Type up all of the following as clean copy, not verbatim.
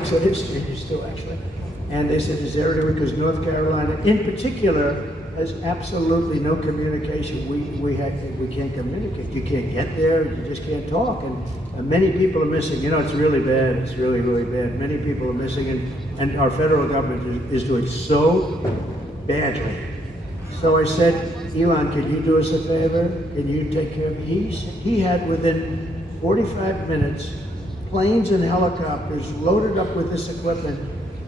books on his streets too, actually. And they said, is there anywhere, because North Carolina in particular has absolutely no communication. We can't communicate. You can't get there, you just can't talk. And many people are missing. You know, it's really bad. It's really, really bad. Many people are missing, and our federal government is doing so badly. So I said, Elon, can you do us a favor? Can you take care of me? He had, within 45 minutes, planes and helicopters loaded up with this equipment,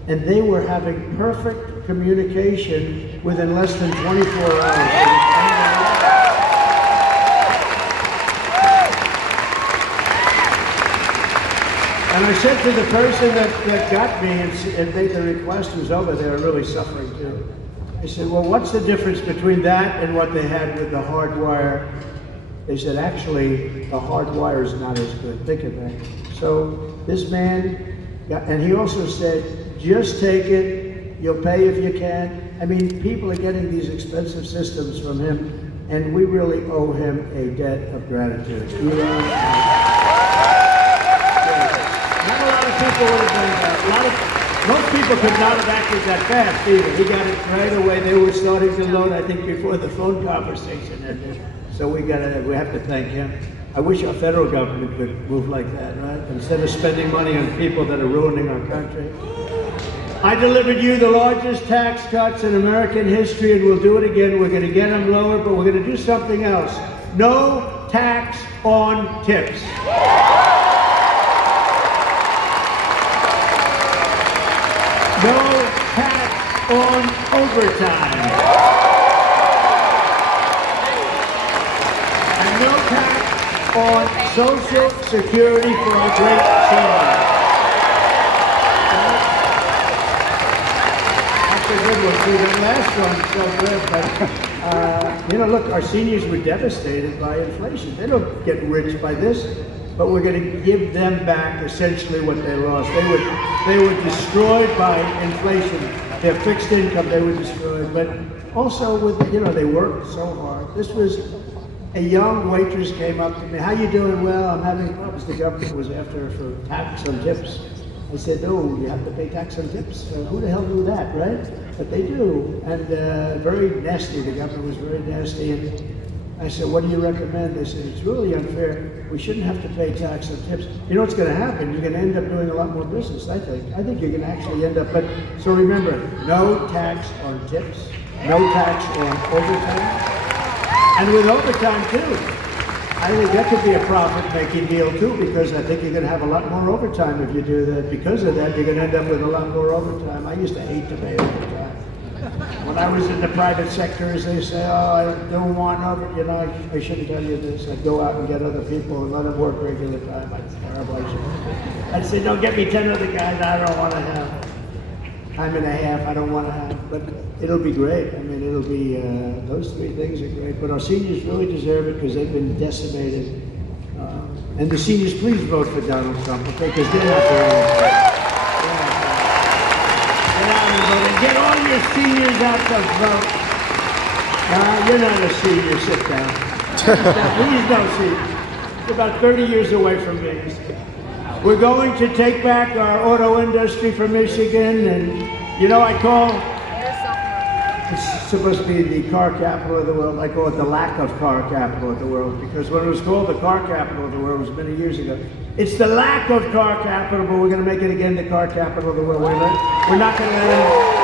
and they were having perfect communication within less than 24 hours. And I said to the person that got me and made the request, who's over there really suffering too, I said, well, what's the difference between that and what they had with the hard wire? They said, actually, the hard wire is not as good. Think of that. So this man, and he also said, just take it, you'll pay if you can. I mean, people are getting these expensive systems from him, and we really owe him a debt of gratitude. Not a lot of people would have done that. Most people could not have acted that fast either. He got it right away. They were starting to load, I think, before the phone conversation ended. So we have to thank him. I wish our federal government could move like that, right? Instead of spending money on people that are ruining our country. I delivered you the largest tax cuts in American history, and we'll do it again. We're going to get them lower, but we're going to do something else. No tax on tips. No tax on overtime. And no tax on Social Security for our great seniors. That's a good one, too. That last one's so good. But, you know, look, our seniors were devastated by inflation. They don't get rich by this. But we're going to give them back essentially what they lost. They were destroyed by inflation. Their fixed income, they were destroyed. But also with, you know, they worked so hard. This was a young waitress came up to me. How you doing? Well, I'm having problems. The government was after her for tax on tips. I said, no, you have to pay tax on tips. Who the hell knew that, right? But they do. And very nasty. The government was very nasty. And I said, what do you recommend? They said, it's really unfair. We shouldn't have to pay tax on tips. You know what's going to happen? You're going to end up doing a lot more business, I think. I think you're going to actually end up, but so remember, no tax on tips, no tax on overtime. And with overtime too, I think that could be a profit-making deal too, because I think you're going to have a lot more overtime if you do that. Because of that, you're going to end up with a lot more overtime. I used to hate to pay overtime. When I was in the private sector, as they say, oh, I don't want over, you know, I shouldn't tell you this. I'd go out and get other people and let them work regular time. I'd say, don't get me 10 other guys I don't want to have. Time and a half I don't want to have. But it'll be great. I mean, it'll be, those three things are great. But our seniors really deserve it because they've been decimated. And the seniors, please vote for Donald Trump, okay? Because they're not there. Get all your seniors out to vote. You're not a senior, sit down. Please don't see. You're about 30 years away from me. We're going to take back our auto industry from Michigan, and you know, it's supposed to be the car capital of the world. I call it the lack of car capital of the world, because when it was called the car capital of the world, it was many years ago. It's the lack of car capital, but we're going to make it again the car capital of the world. We're not going to let it.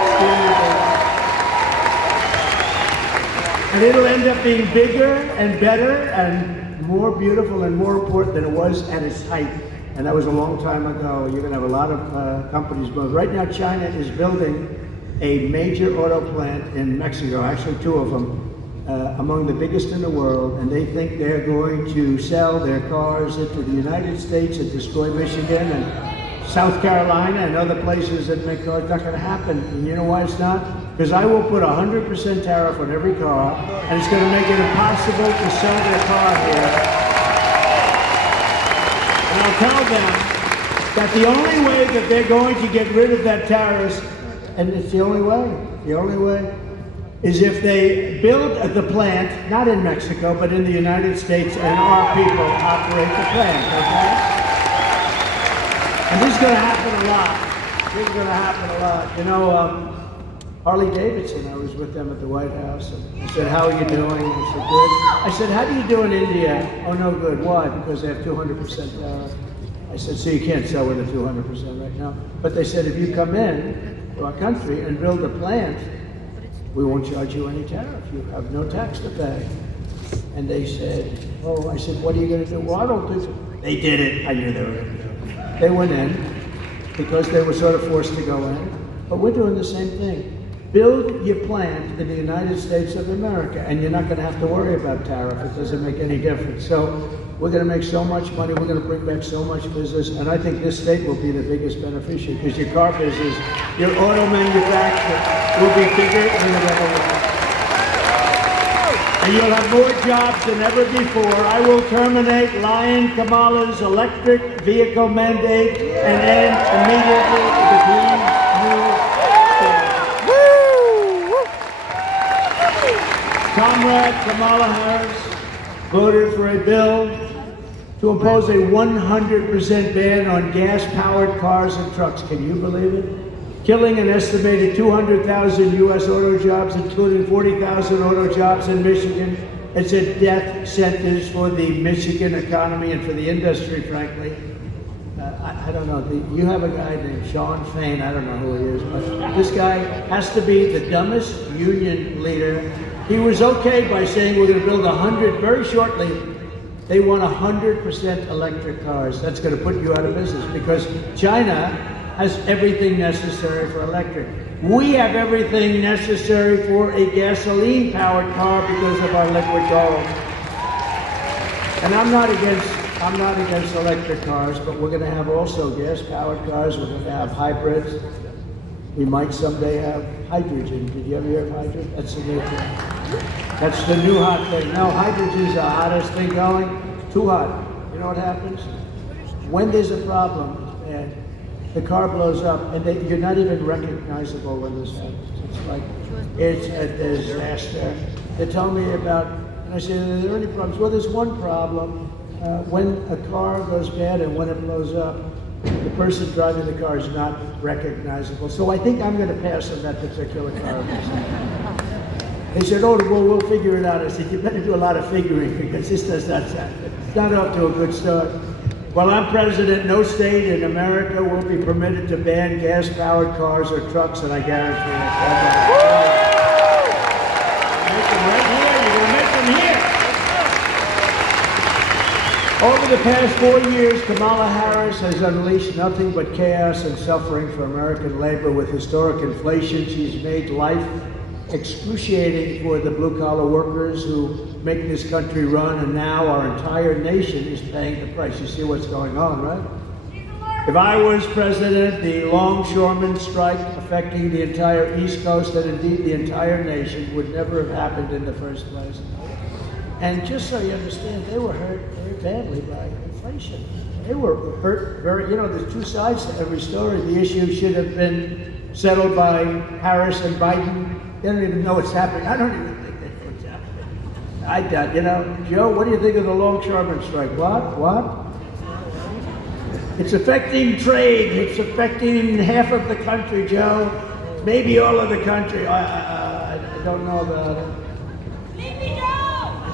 And it'll end up being bigger and better and more beautiful and more important than it was at its height. And that was a long time ago. You're going to have a lot of companies build. Right now, China is building a major auto plant in Mexico, actually two of them, among the biggest in the world. And they think they're going to sell their cars into the United States and destroy Michigan and South Carolina and other places that make cars. It's not going to happen. And you know why it's not? Because I will put 100% tariff on every car, and it's going to make it impossible to sell their car here. And I'll tell them that the only way that they're going to get rid of that tariff, and it's the only way, is if they build the plant, not in Mexico, but in the United States, and our people operate the plant, okay? And this is going to happen a lot. This is going to happen a lot. You know, Harley Davidson, I was with them at the White House, and I said, how are you doing? I said, good. I said, how do you do in India? Oh, no good. Why? Because they have 200% tariff. I said, so you can't sell with a 200% right now. But they said, if you come in to our country and build a plant, we won't charge you any tariff. You have no tax to pay. And they said, oh, I said, what are you going to do? Well, I don't do it. They did it. I knew they were going to do it. They went in because they were sort of forced to go in. But we're doing the same thing. Build your plant in the United States of America, and you're not going to have to worry about tariff. It doesn't make any difference. So we're going to make so much money. We're going to bring back so much business. And I think this state will be the biggest beneficiary because your car business, your auto manufacturer will be bigger than it ever was. And you'll have more jobs than ever before. I will terminate Lion Kamala's electric vehicle mandate and end immediately the Green New Deal. Comrade Kamala Harris voted for a bill to impose a 100% ban on gas-powered cars and trucks. Can you believe it? Killing an estimated 200,000 U.S. auto jobs, including 40,000 auto jobs in Michigan. It's a death sentence for the Michigan economy and for the industry, frankly. I don't know. You have a guy named Sean Fain. I don't know who he is, but this guy has to be the dumbest union leader. He was okay by saying we're going to build 100 very shortly. They want 100% electric cars. That's going to put you out of business because China has everything necessary for electric. We have everything necessary for a gasoline-powered car because of our liquid gold. And I'm not against electric cars, but we're going to have also gas-powered cars. We're going to have hybrids. We might someday have hydrogen. Did you ever hear of hydrogen? That's the new thing. That's the new hot thing. No, hydrogen's the hottest thing going. Too hot. You know what happens? When there's a problem, and the car blows up, and you're not even recognizable when this happens. It's like, it's a disaster. They tell me about, and I say, are there any problems? Well, there's one problem. When a car goes bad and when it blows up, the person driving the car is not recognizable. So I think I'm going to pass on that particular car. They said, oh, well, we'll figure it out. I said, you better do a lot of figuring because this does not sound, it's not off to a good start. While I'm president, no state in America will be permitted to ban gas-powered cars or trucks, and I guarantee it. Make them right here. You're going to make them here. Over the past 4 years, Kamala Harris has unleashed nothing but chaos and suffering for American labor with historic inflation. She's made life excruciating for the blue-collar workers who make this country run, and now our entire nation is paying the price. You see what's going on, right? If I was president, the longshoremen strike affecting the entire East Coast and indeed the entire nation would never have happened in the first place. And just so you understand, they were hurt very badly by inflation. They were hurt very, there's two sides to every story. The issue should have been settled by Harris and Biden. They don't even know what's happening. I don't even think they know what's happening. I doubt, Joe, what do you think of the longshoremen strike? What? It's affecting trade. It's affecting half of the country, Joe. Maybe all of the country. I don't know about it.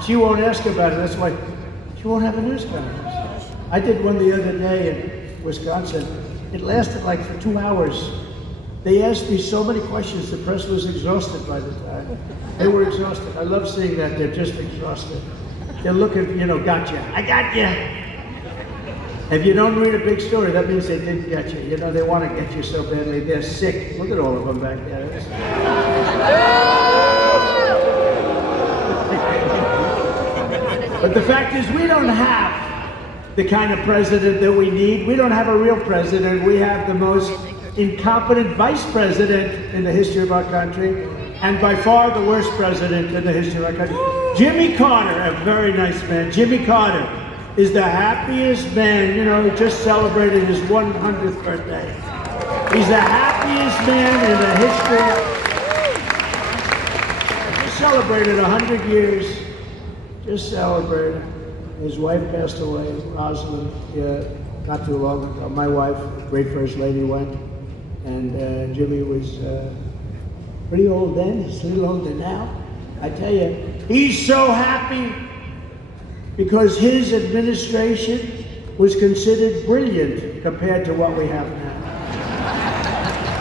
She won't ask about it. That's why she won't have a news conference. I did one the other day in Wisconsin. It lasted like for 2 hours. They asked me so many questions, the press was exhausted by the time. They were exhausted. I love seeing that. They're just exhausted. They're looking, gotcha. I got you. If you don't read a big story, that means they didn't get you. They want to get you so badly. They're sick. Look at all of them back there. But the fact is, we don't have the kind of president that we need. We don't have a real president. We have the most incompetent vice president in the history of our country, and by far the worst president in the history of our country. Jimmy Carter, a very nice man. Jimmy Carter is the happiest man. He just celebrated his 100th birthday. He's the happiest man in the history. He celebrated 100 years. Just celebrated. His wife passed away, Rosalind, not too long ago. My wife, great first lady, went. And Jimmy was pretty old then, he's a little older now. I tell you, he's so happy because his administration was considered brilliant compared to what we have now.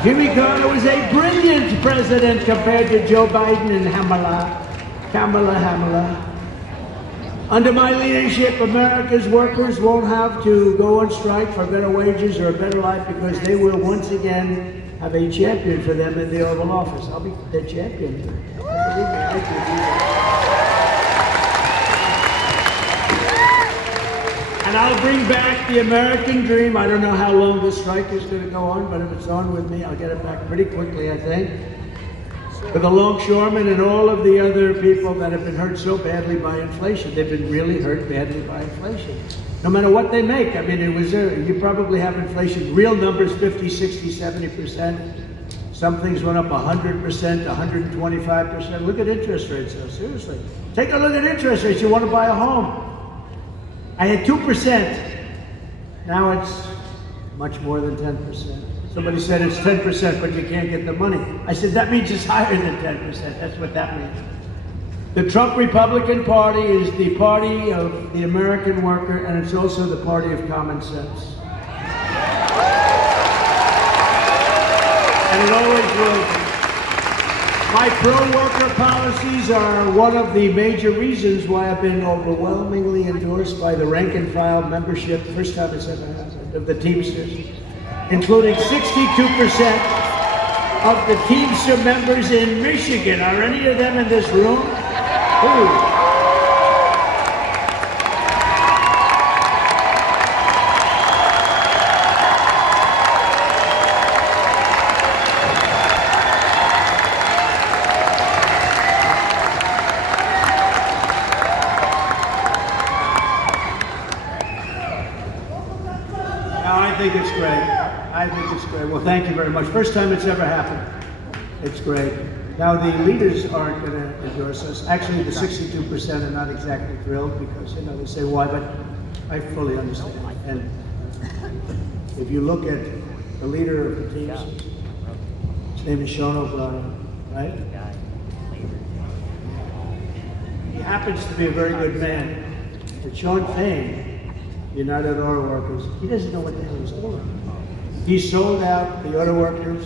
Jimmy Carter was a brilliant president compared to Joe Biden and Kamala. Under my leadership, America's workers won't have to go on strike for better wages or a better life because they will once again have a champion for them in the Oval Office. I'll be their champion. Believe me, I can do that. And I'll bring back the American dream. I don't know how long this strike is going to go on, but if it's on with me, I'll get it back pretty quickly, I think. For the longshoremen and all of the other people that have been hurt so badly by inflation. They've been really hurt badly by inflation. No matter what they make. I mean, it was you probably have inflation, real numbers, 50, 60, 70%. Some things went up 100%, 125%. Look at interest rates, though, seriously. Take a look at interest rates. You want to buy a home. I had 2%. Now it's much more than 10%. Somebody said it's 10%, but you can't get the money. I said, that means it's higher than 10%. That's what that means. The Trump Republican Party is the party of the American worker, and it's also the party of common sense. And it always will be. My pro-worker policies are one of the major reasons why I've been overwhelmingly endorsed by the rank-and-file membership, first time it's ever happened, of the Teamsters, including 62% of the Teamster members in Michigan. Are any of them in this room? Ooh. I think it's great. I think it's great. Well, thank you very much. First time it's ever happened. It's great. Now, the leaders aren't going to endorse us. Actually, the 62% are not exactly thrilled because, they say why, but I fully understand. And if you look at the leader of the teams, his name is Sean O'Brien, right? He happens to be a very good man. But Sean Payne, United Auto Workers, he doesn't know what the hell he's doing. He sold out the auto workers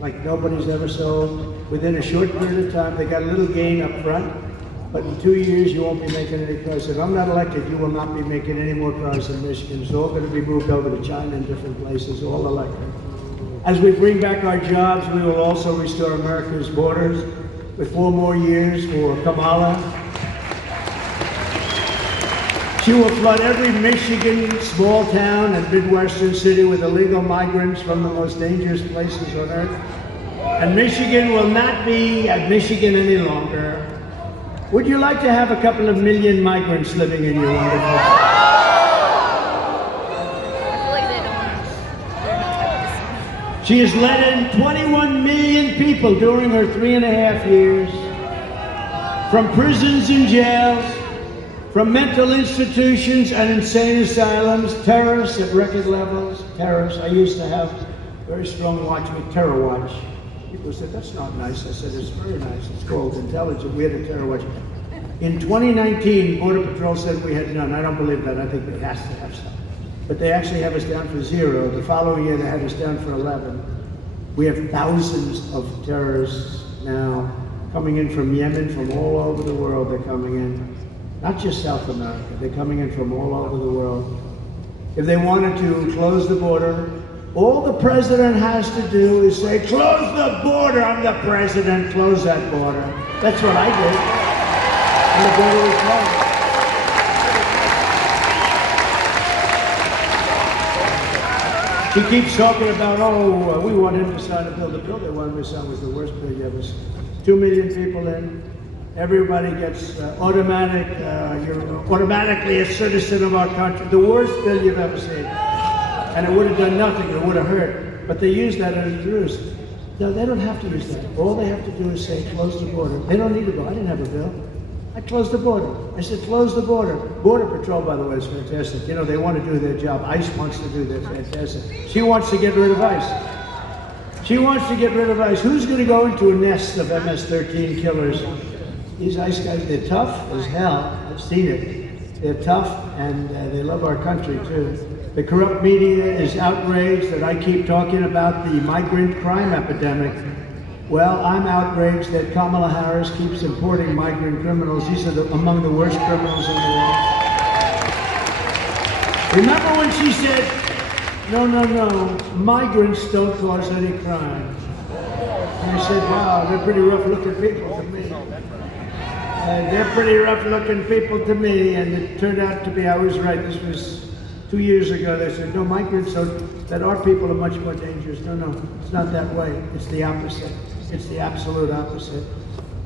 like nobody's ever sold. Within a short period of time, they got a little gain up front, but in 2 years, you won't be making any cars. If I'm not elected, you will not be making any more cars in Michigan. It's all going to be moved over to China and different places, all electric. As we bring back our jobs, we will also restore America's borders with 4 more years for Kamala. She will flood every Michigan small town and Midwestern city with illegal migrants from the most dangerous places on earth. And Michigan will not be Michigan any longer. Would you like to have a couple of million migrants living in your wonderful city? I feel like they're not. She has let in 21 million people during her 3.5 years from prisons and jails, from mental institutions and insane asylums, terrorists at record levels, terrorists. I used to have a very strong watch with Terror Watch. People said, that's not nice. I said, it's very nice. It's called intelligent. We had a Terror Watch. In 2019, Border Patrol said we had none. I don't believe that. I think they has to have some. But they actually have us down for 0. The following year, they had us down for 11. We have thousands of terrorists now coming in from Yemen, from all over the world. They're coming in. Not just South America. They're coming in from all over the world. If they wanted to close the border, all the president has to do is say, close the border. I'm the president. Close that border. That's what I did. And the border was closed. She keeps talking about, we want him to sign a bill. The bill they wanted me to sign was the worst bill you ever seen. 2 million people in. Everybody gets you're automatically a citizen of our country. The worst bill you've ever seen. And it would have done nothing, it would have hurt. But they use that as a ruse. No, they don't have to use that. All they have to do is say, close the border. They don't need a bill. I didn't have a bill. I closed the border. I said, close the border. Border Patrol, by the way, is fantastic. They want to do their job. ICE wants to do their fantastic. She wants to get rid of ICE. She wants to get rid of ICE. Who's going to go into a nest of MS-13 killers? These ICE guys, they're tough as hell. I've seen it. They're tough, and they love our country, too. The corrupt media is outraged that I keep talking about the migrant crime epidemic. Well, I'm outraged that Kamala Harris keeps importing migrant criminals. These are among the worst criminals in the world. Remember when she said, no, migrants don't cause any crime. And I said, wow, they're pretty rough-looking people to me. They're pretty rough-looking people to me, and it turned out to be, I was right. This was 2 years ago. They said, no, migrants, that our people are much more dangerous. No, it's not that way. It's the opposite. It's the absolute opposite.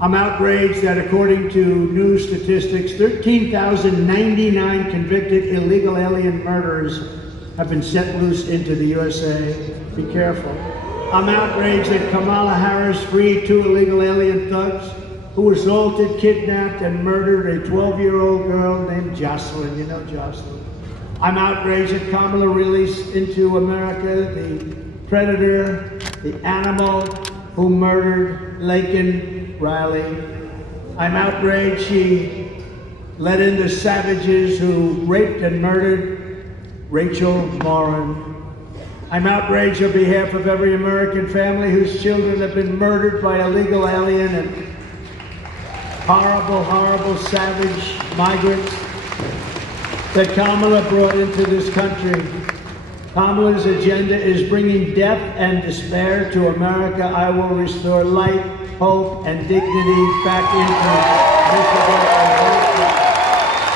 I'm outraged that according to new statistics, 13,099 convicted illegal alien murderers have been set loose into the USA. Be careful. I'm outraged that Kamala Harris freed 2 illegal alien thugs who assaulted, kidnapped, and murdered a 12-year-old girl named Jocelyn. You know Jocelyn. I'm outraged that Kamala released into America the predator, the animal who murdered Laken Riley. I'm outraged she let in the savages who raped and murdered Rachel Morin. I'm outraged on behalf of every American family whose children have been murdered by illegal alien and horrible, savage migrants that Kamala brought into this country. Kamala's agenda is bringing death and despair to America. I will restore light, hope, and dignity back into Michigan.